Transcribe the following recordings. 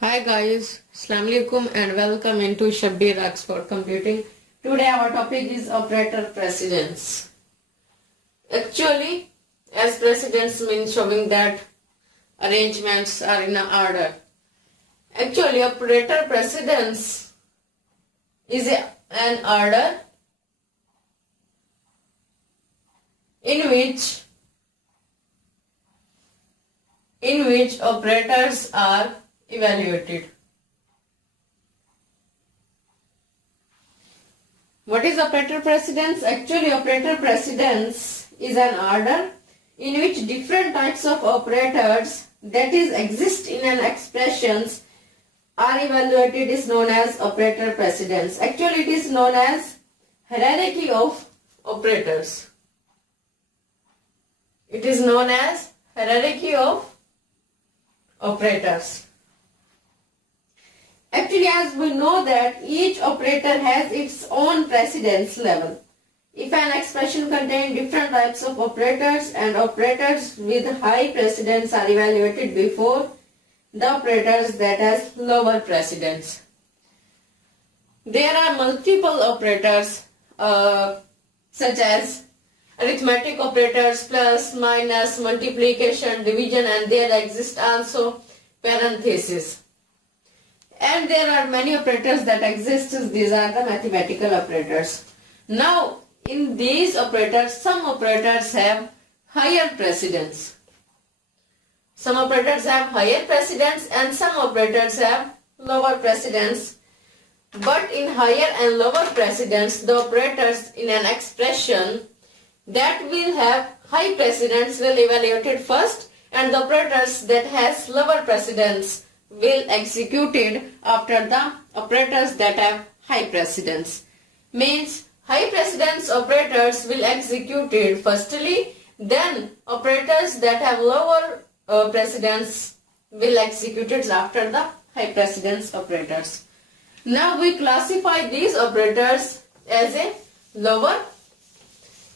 Hi guys, Assalamu alaikum and welcome into Shabbir Oxford Computing. Today our topic is operator precedence. Actually, as precedence means showing that arrangements are in an order. Actually, operator precedence is an order in which operators are evaluated. What is operator precedence? Actually, operator precedence is an order in which different types of operators that is exist in an expressions are evaluated is known as operator precedence. Actually, it is known as hierarchy of operators. It is known as hierarchy of operators. Actually, as we know that each operator has its own precedence level. If an expression contains different types of operators and operators with high precedence are evaluated before the operators that has lower precedence. There are multiple operators such as arithmetic operators, plus, minus, multiplication, division, and there exist also parentheses. And there are many operators that exist. These are the mathematical operators. Now, in these operators, some operators have higher precedence. Some operators have higher precedence and some operators have lower precedence. But in higher and lower precedence, the operators in an expression that will have high precedence will evaluated first, and the operators that has lower precedence will executed after the operators that have high precedence. Means high precedence operators will executed firstly, then operators that have lower precedence will executed after the high precedence operators. Now we classify these operators as a lower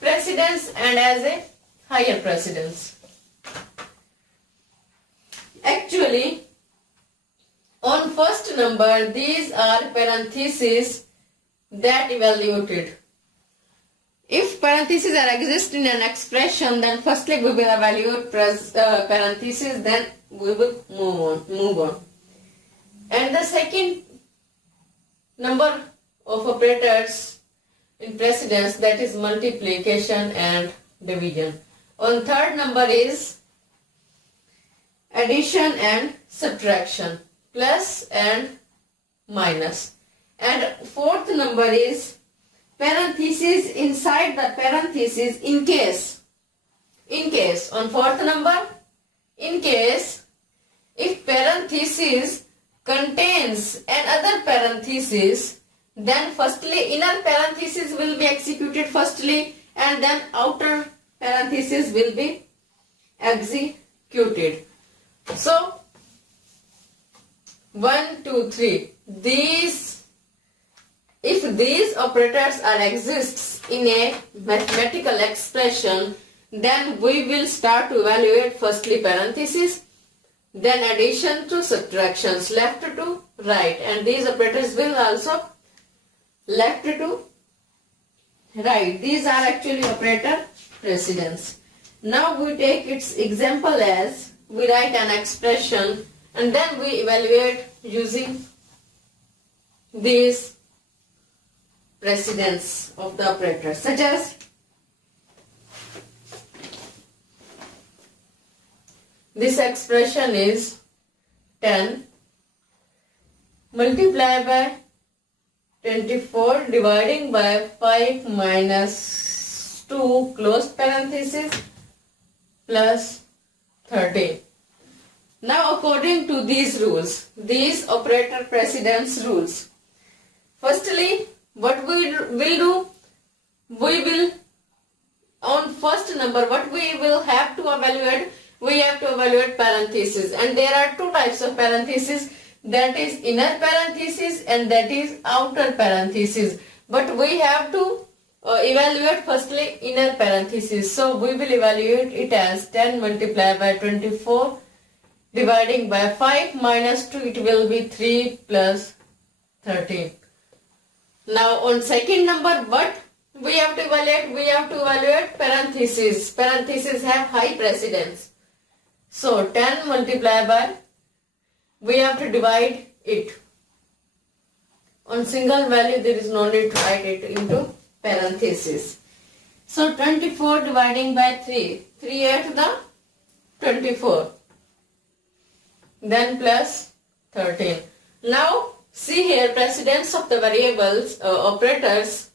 precedence and as a higher precedence. Actually, on first number, these are parentheses that evaluated. If parentheses are exist in an expression, then firstly we will evaluate parentheses, then we will move on. And the second number of operators in precedence, that is multiplication and division. On third number is addition and subtraction, plus and minus. And fourth number is parentheses inside the parentheses in case. On fourth number, in case, if parentheses contains another parenthesis, then firstly inner parenthesis will be executed firstly and then outer parenthesis will be executed. So 1, 2, 3. If these operators are exists in a mathematical expression, then we will start to evaluate firstly parentheses, then addition to subtractions, left to right, and these operators will also left to right. These are actually operator precedence. Now we take its example as we write an expression and then we evaluate using these precedence of the operators, such as this expression is 10 multiplied by 24 dividing by 5 minus 2 close parenthesis plus 13. Now according to these rules, these operator precedence rules, firstly what we will do, we will on first number what we will have to evaluate, we have to evaluate parentheses, and there are two types of parentheses, that is inner parenthesis and that is outer parenthesis, but we have to evaluate firstly inner parenthesis. So we will evaluate it as 10 multiplied by 24 dividing by 5 minus 2, it will be 3 plus 13. Now on second number, what we have to evaluate? We have to evaluate parentheses. Parentheses have high precedence. So 10 multiplied by, we have to divide it. On single value, there is no need to write it into parentheses. So 24 dividing by 3. 3 8 the 24. Then plus 13. Now see here, precedence of the variables, operators,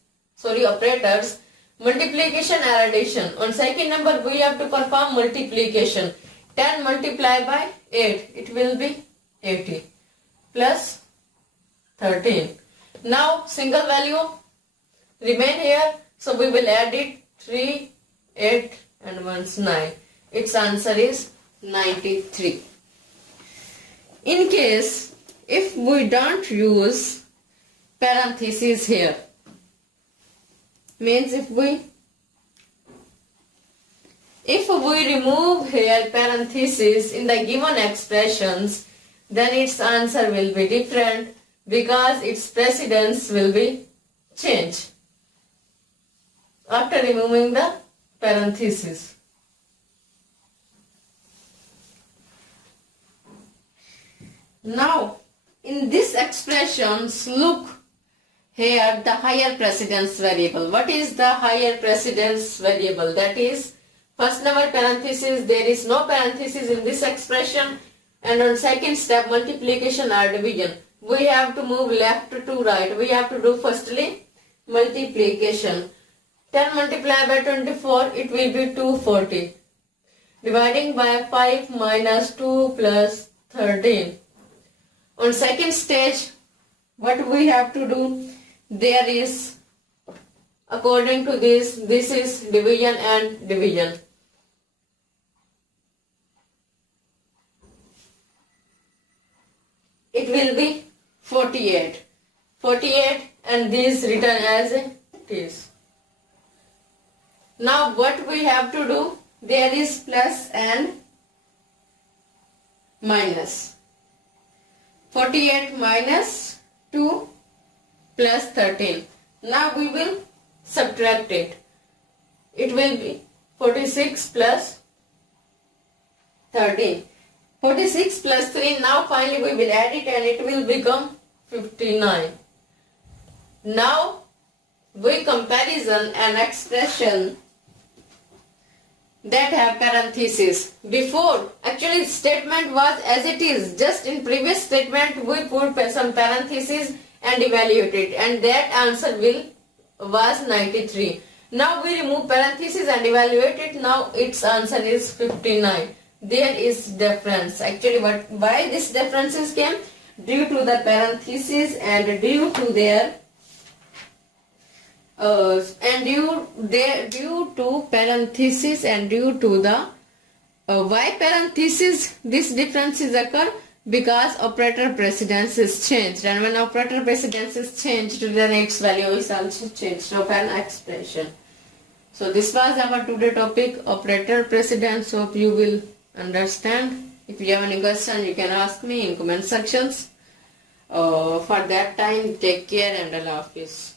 multiplication and addition. On second number, we have to perform multiplication. 10 multiplied by 8, it will be 80 plus 13. Now single value remain here, so we will add it. 3, 8 and 1 is 9. Its answer is 93. In case if we don't use parentheses here, means if we remove here parentheses in the given expressions, then its answer will be different because its precedence will be changed after removing the parentheses. Now in this expressions, look here the higher precedence variable. What is the higher precedence variable? That is first number parenthesis, there is no parenthesis in this expression, and on second step multiplication or division, we have to move left to right. We have to do firstly multiplication. 10 multiplied by 24, it will be 240. Dividing by 5 minus 2 plus 13. On second stage, what we have to do? There is, according to this is division and division. It will be 48. 48 and this written as it is. Now what we have to do? There is plus and minus. 48 minus 2 plus 13. Now we will subtract it. It will be 46 plus 13. 46 plus 3. Now finally we will add it and it will become 59. Now we comparison an expression that have parentheses. Before, actually statement was as it is. Just in previous statement we put some parentheses and evaluate it, and that answer was 93. Now we remove parentheses and evaluate it. Now its answer is 59. There is difference. Actually why this differences came? Due to the parentheses and due to their due to parentheses and due to the why parentheses this differences occur? Because operator precedence is changed, and when operator precedence is changed, then its value is also changed of an expression. So this was our today topic, operator precedence. Hope you will understand. If you have any question, you can ask me in comment sections. For that time, take care and Allah Hafiz.